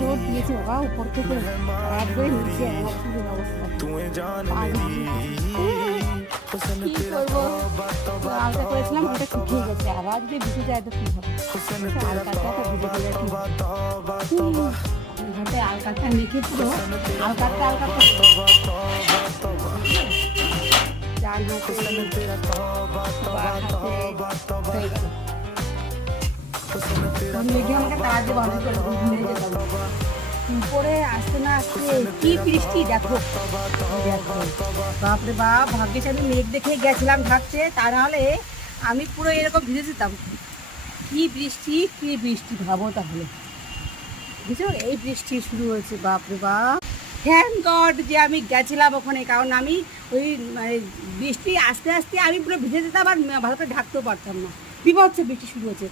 রোদ দিয়েছে বাবা, উপর থেকে একবারে নিচে অসুবিধা অবস্থা। কি করবো, আলতা করেছিলাম ওটা শুকিয়ে গেছে, আবার যদি ভিজে যায় তো কি হবে। আলকাটা ভিজে গেলে ঘন্টায় আলকাটা মেখে পুরো আলকাটা যার মেঘে আমাকে তাড়া দিয়ে বন্ধ করে ঘুমিয়ে যেতাম। উপরে আসতে না আসতে কি বৃষ্টি দেখো, বাপরে বাপ, ভাগ্যিস আমি মেঘ দেখে গেছিলাম ঢাকতে, তা নাহলে আমি পুরো এরকম ভিজে যেতাম। কি বৃষ্টি ভাবো তাহলে, বুঝছো এই বৃষ্টি শুরু হয়েছে, বাপরে বাপ। থ্যাংক গড যে আমি গেছিলাম ওখানে, কারণ আমি ওই মানে বৃষ্টি আস্তে আস্তে আমি পুরো ভিজে যেতাম আর ভালো করে ঢাকতেও পারতাম না। বিভৎস বৃষ্টি শুরু হয়েছে।